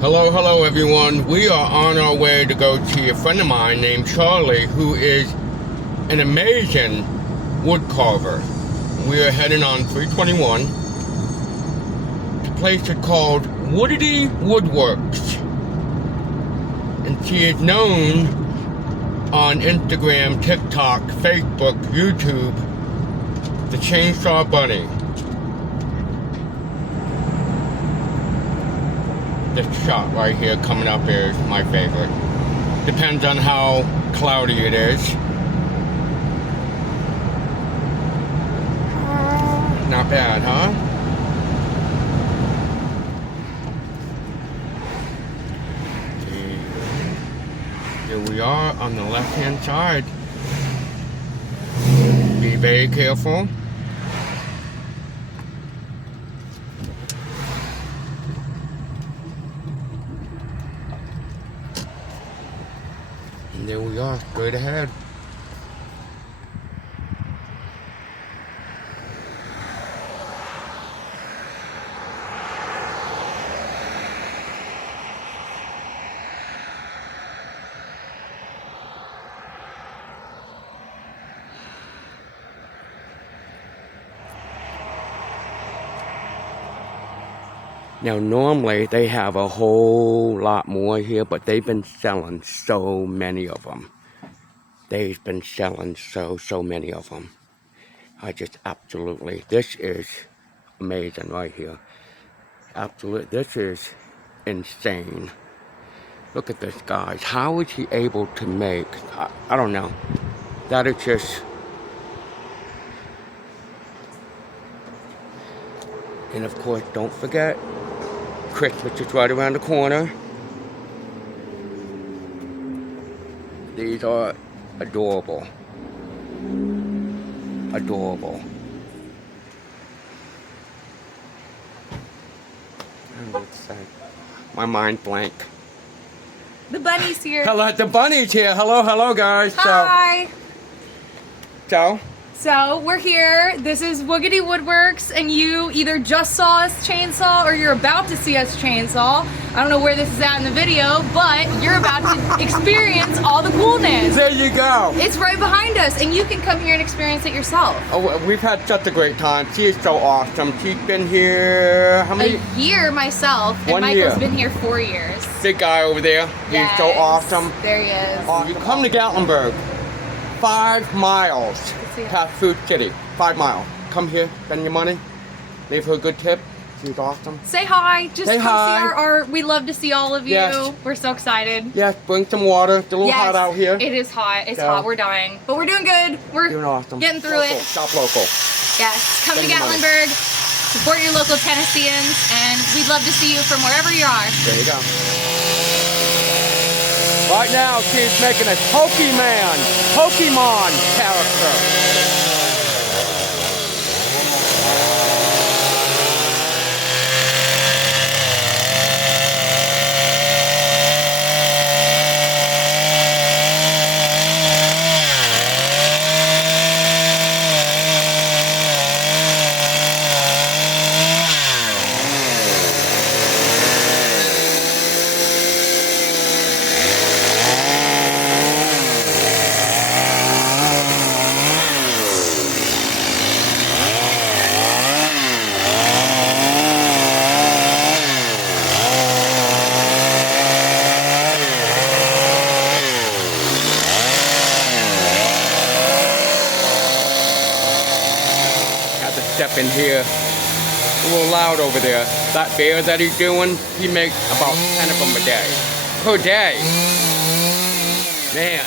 Hello everyone. We are on our way to go see a friend of mine named Charlie, who is an amazing wood carver. We are heading on 321 to a place called Woodity Woodworks. And she is known on Instagram, TikTok, Facebook, YouTube, the ChainSaw Bunny. This shot right here coming up is my favorite. Depends on how cloudy it is. Not bad, huh? Here we are on the left-hand side. Be very careful. And there we are, straight ahead. Now normally they have a whole lot more here, but they've been selling so many of them. They've been selling so many of them. I just absolutely, this is amazing right here. Absolutely, this is insane. Look at this, guys. How is he able to make, I don't know. That is just, and of course, don't forget, Christmas is right around the corner. These are adorable. Adorable. My mind blank. The bunny's here. Hello, the bunny's here. Hello guys. Hi. So we're here. This is Woodity Woodworks, and you either just saw us chainsaw or you're about to see us chainsaw. I don't know where this is at in the video, but you're about to experience all the coolness. There you go. It's right behind us, and you can come here and experience it yourself. Oh, we've had such a great time. She is so awesome. She's been here, how many? A year myself, and 1 Michael's year. been here 4 years. Big guy over there. He's so awesome. There he is. You come to Gatlinburg, 5 miles past Food City. 5 miles. Come here, spend your money, leave her a good tip. She's awesome. Say hi. Just Say come hi. see our art. We love to see all of you. Yes. We're so excited. Yes, bring some water. It's a little hot out here. It is hot. It's So- hot. We're dying. But we're doing good. We're Doing awesome. getting through Local. it. Shop local. Yes. Come Spend to your money. Gatlinburg. Support your local Tennesseans. And we'd love to see you from wherever you are. There you go. Right now, she's making a Pokemon character. Step in here. A little loud over there. That beer that he's doing, he makes about 10 of them a day. Per day. Man.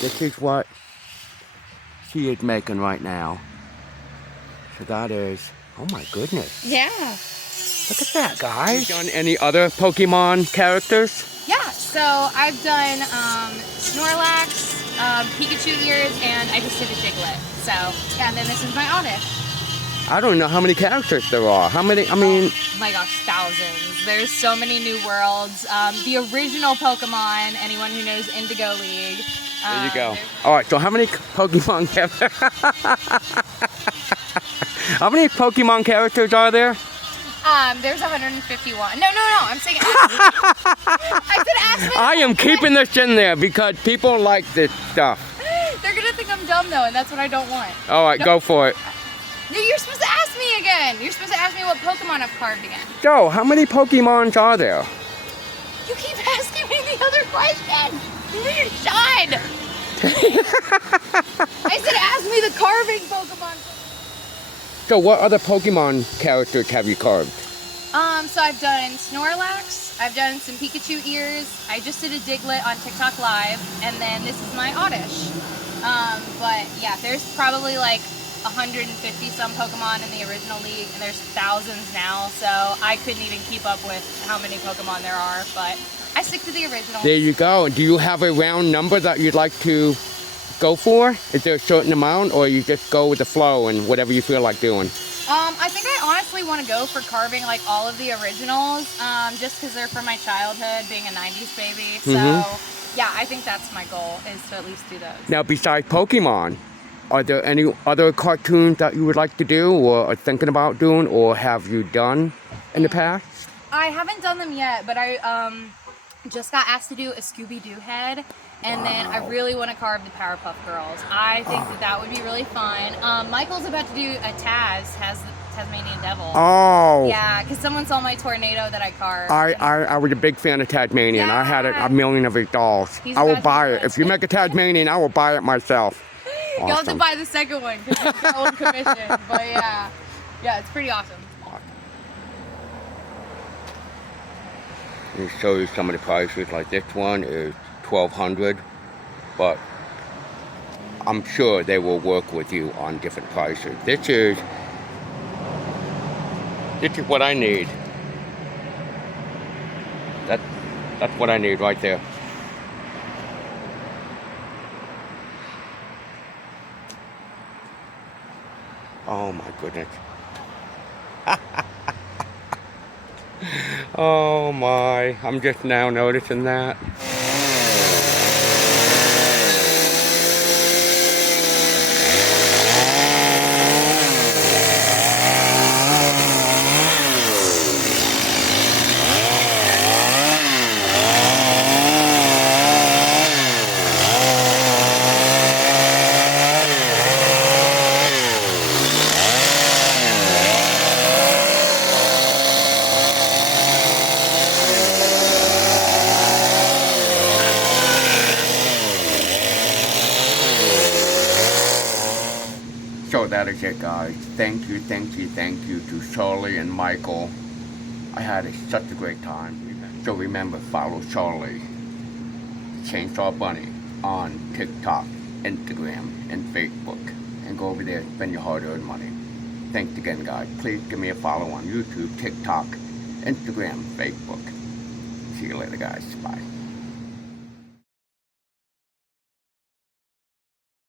This is what she is making right now. So that is, oh my goodness. Yeah. Look at that, guys. Have you done any other Pokemon characters? Yeah, so I've done Snorlax, Pikachu ears, and I just did a Diglett. So, yeah, and then this is my Oddish. I don't know how many characters there are. How many, I mean... Oh my gosh, thousands. There's so many new worlds. The original Pokemon, anyone who knows Indigo League. There you go. Alright, so how many Pokemon characters... How many Pokemon characters are there? There's 151. No, I'm saying I said ask me. I am keeping this in there because people like this stuff. They're gonna think I'm dumb though, and that's what I don't want. Alright, go for it. No, you're supposed to ask me again. You're supposed to ask me what Pokemon I've carved again. Joe, how many Pokemons are there? You keep asking me the other question. Sean! I said ask me the carving Pokemon. So what other Pokemon characters have you carved? So I've done Snorlax, I've done some Pikachu ears, I just did a Diglett on TikTok Live, and then this is my Oddish. But yeah, there's probably like 150 some Pokemon in the original league, and there's thousands now, so I couldn't even keep up with how many Pokemon there are, but I stick to the original. There you go. Do you have a round number that you'd like to go for? Is there a certain amount, or you just go with the flow and whatever you feel like doing? I think I honestly want to go for carving like all of the originals, just because they're from my childhood, being a 90s baby, so yeah, I think that's my goal, is to at least do those. Now, besides Pokemon, are there any other cartoons that you would like to do, or are thinking about doing, or have you done in the past? I haven't done them yet, but I just got asked to do a Scooby-Doo head, and then I really want to carve the Powerpuff Girls. I think that would be really fun. Michael's about to do a Tasmanian Devil. Oh. Yeah, because someone saw my tornado that I carved. I was a big fan of Tasmanian. Yeah. I had a million of his dolls. He's I will about to buy do it. it. If you make a Tasmanian, I will buy it myself. You'll have to Awesome. buy the second one because it's your own commission. But yeah, it's pretty awesome. Let me show you some of the prices. Like this one is $1,200, but I'm sure they will work with you on different prices. This is what I need. That's what I need right there. Oh my goodness. Oh my, I'm just now noticing that. So that is it, guys. Thank you to Charlie and Michael. I had such a great time. So remember, follow Charlie, Chainsaw Bunny, on TikTok, Instagram, and Facebook. And go over there and spend your hard-earned money. Thanks again, guys. Please give me a follow on YouTube, TikTok, Instagram, Facebook. See you later, guys. Bye.